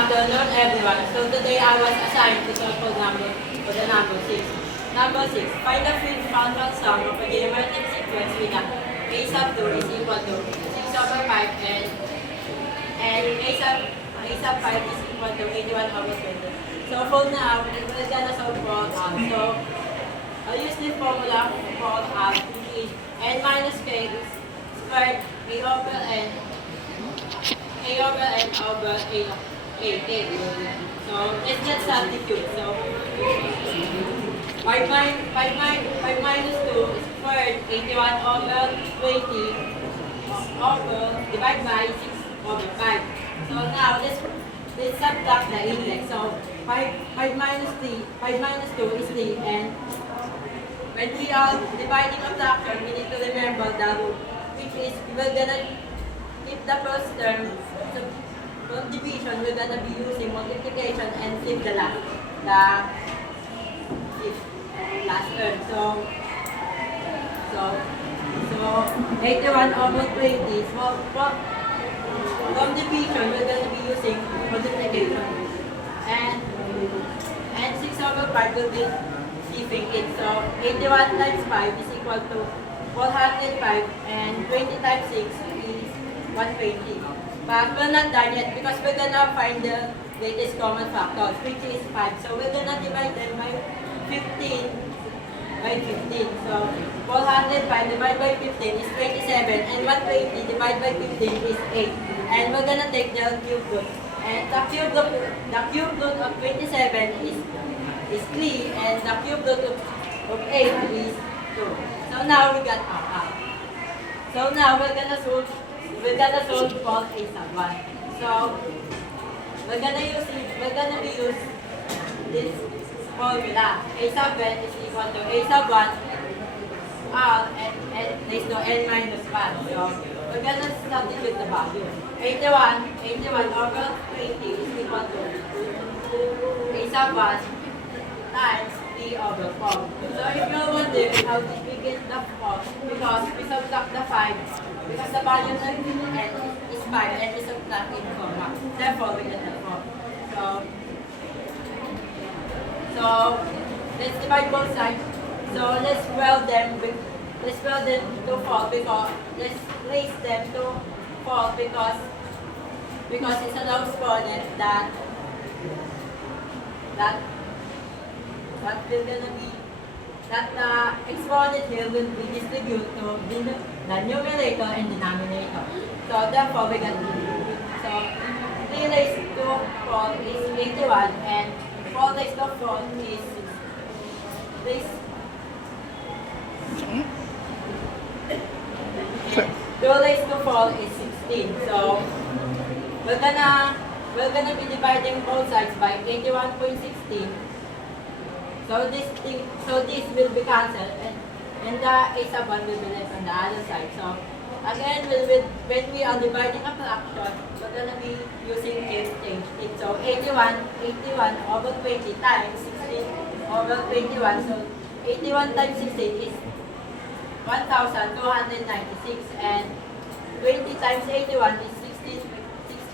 afternoon, everyone. So today I was assigned to solve for the number 6. Number 6. Find the fifth constant sum of a geometric sequence with a sub 2 is equal to 6 over 5 and a sub 5 is equal to 81 over 20. So for now, we're gonna solve for So I use this formula for which is n minus k squared a over n over a. So let's just substitute. So 5 minus 2 is squared 81 over 20 over divided by 6 over 5. So now let's subtract the index. So 5 minus 2 is 3, and when we are dividing a fraction, we need to remember the root, which is we're gonna keep the first term. So from division, we're gonna be using multiplication and flip the last term. So 81 over 20 is from division, we're gonna be using multiplication, and 6 over 5 will be flipping it. So 81 times 5 is equal to 405, and 20 times 6 is 120. But we're not done yet because we're gonna find the greatest common factors, which is 5. So we're gonna divide them by 15. So 405 divided by 15 is 27, and 120 divided by 15 is 8. And we're gonna take the cube root. And the cube root of 27 is 3, and the cube root of 8 is 2. So now we got our. So now we're gonna solve for a sub 1. So we're gonna use this formula. A sub n is equal to a sub 1 r and raised to n minus 1. So we're gonna substitute the value. 81 over 20 is equal to a sub 1 times 3 over 4. So if you're wondering how did we get the 4, because we subtract the 5, because the value of n is 5 and we subtract it comma. Therefore, we get the 4. So let's divide both sides. So let's weld them to 4, because let's raise them to 4 because it's an exponent that will gonna be that the exponent here will be distributed to the numerator and denominator. So therefore we got so 3 raised to 4 is 81, and 4 raised to 4 is 6. 2 raised to 4 is 16. So we're gonna be dividing both sides by 81.16. So this will be cancelled, and the a sub 1 will be left on the other side. So again, when we are dividing a fraction, we're gonna be using change it. So 81 over 20 times 16 over 21. So 81 times 16 is 1,296, and 20 times 81 is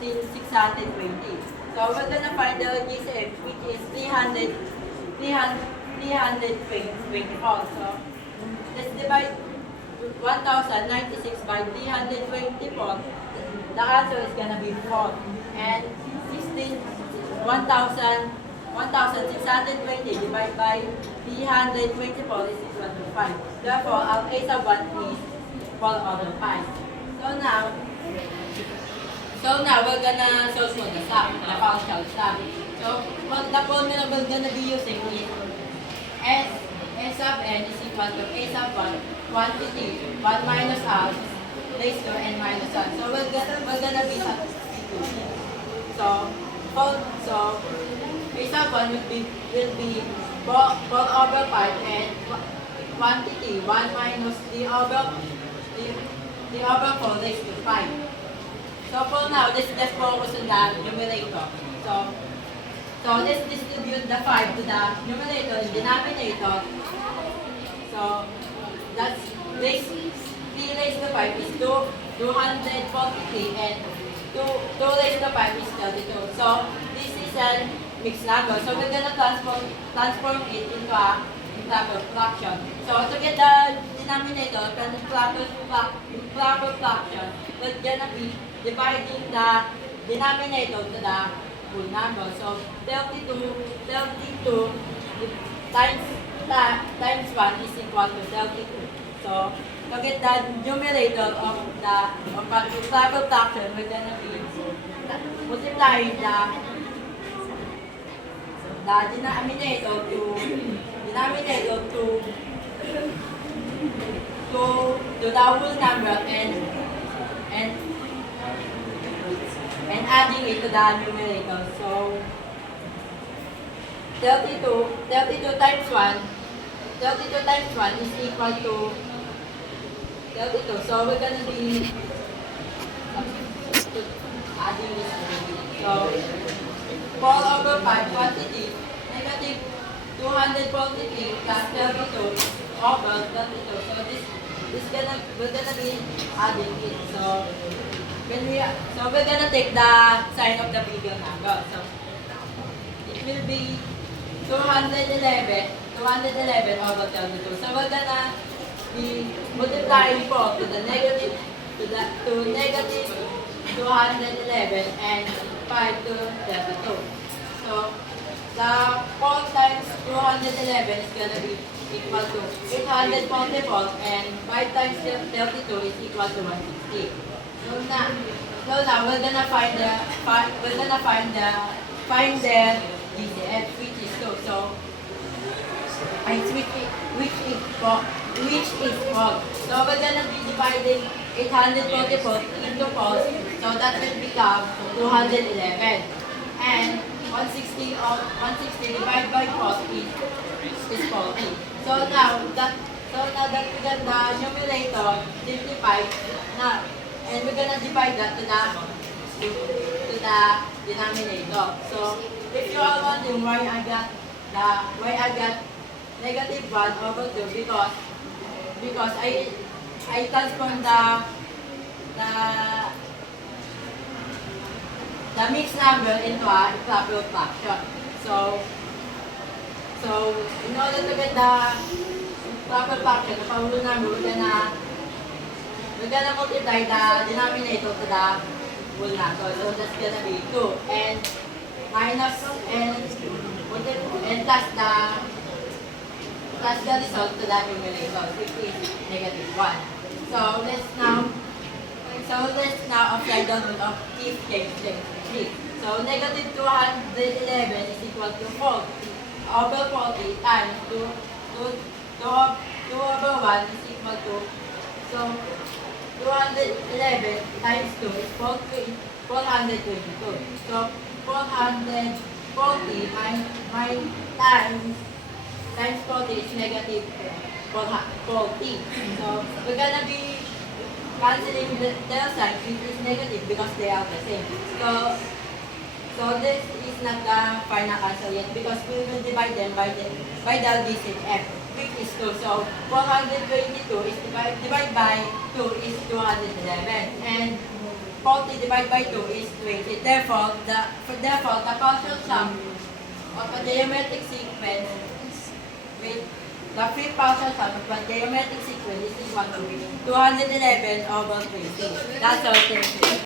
620. So we're gonna find the GCF, which is 324. So let's divide 1,096 by 324. The answer is gonna be 4. And 1,620 divided by 324 is equal to 5. Therefore, our a sub 1 is 4 over 5. So now we're gonna solve for the sum, the partial sum. So the formula we're gonna be using is S sub n is equal to a sub 1 quantity 1 minus r raised to n minus 1. So we're gonna be substituting. So a sub 1 will be 4 over 5, and quantity 1 minus the over 4 raised to 5. So for now, let's just focus on the numerator. So let's distribute the 5 to the numerator and denominator. So that's 3 raised to 5 is 243, and 2 raised to 5 is 32. So this is a mixed number. So we're gonna transform it into a proper fraction. So to get the denominator from the proper fraction, we're gonna be dividing the denominator to the whole number. So 32 times 1 is equal to 32. So to get the numerator of the proper fraction, we're gonna be multiplying the denominator to the whole number and adding it to the numerator. So 32 times 1 is equal to 32. So we're gonna be adding this. So 4 over 5 quantity negative 243 plus 32 over 32. So we're gonna be adding it. So we're gonna take the sign of the bigger number. So it will be 211 over 32. So we're gonna be multiplying 4 to negative 211 and 5 to 32. So the 4 times 211 is gonna be equal to 844 and 5 times 32 is equal to 160. So now we're gonna find the GCF, which is 2. So which is 4. So we're gonna be dividing 844 into 4. So that will become 211. And 160 divided by 4 is 40. So now that we got the numerator simplified now, and we're gonna divide that to the denominator. So if you are wondering why I got negative 1 over 2, because I transformed the mixed number into a proper fraction. So in order to get the proper fraction, the whole number, we're gonna multiply the denominator to the whole number. So that's gonna be 2 and minus and plus the result to the numerator, which is negative 1. So let's now apply the rule of if change. So negative 211 is equal to 4 over 40 times 2 over 1 is equal to, so 211 times 2 is 422. So 440 times 40 is negative 40. So we're gonna be cancelling their signs, which is negative because they are the same. So this is not the final answer yet because we will divide them by the GCF, which is 2. So 422 is divided by 2 is 211, and 40 divided by 2 is 20. Therefore, the partial sum of a geometric sequence with the free partial sum of a geometric sequence is equal to 211 over 20. That's all. Thank you.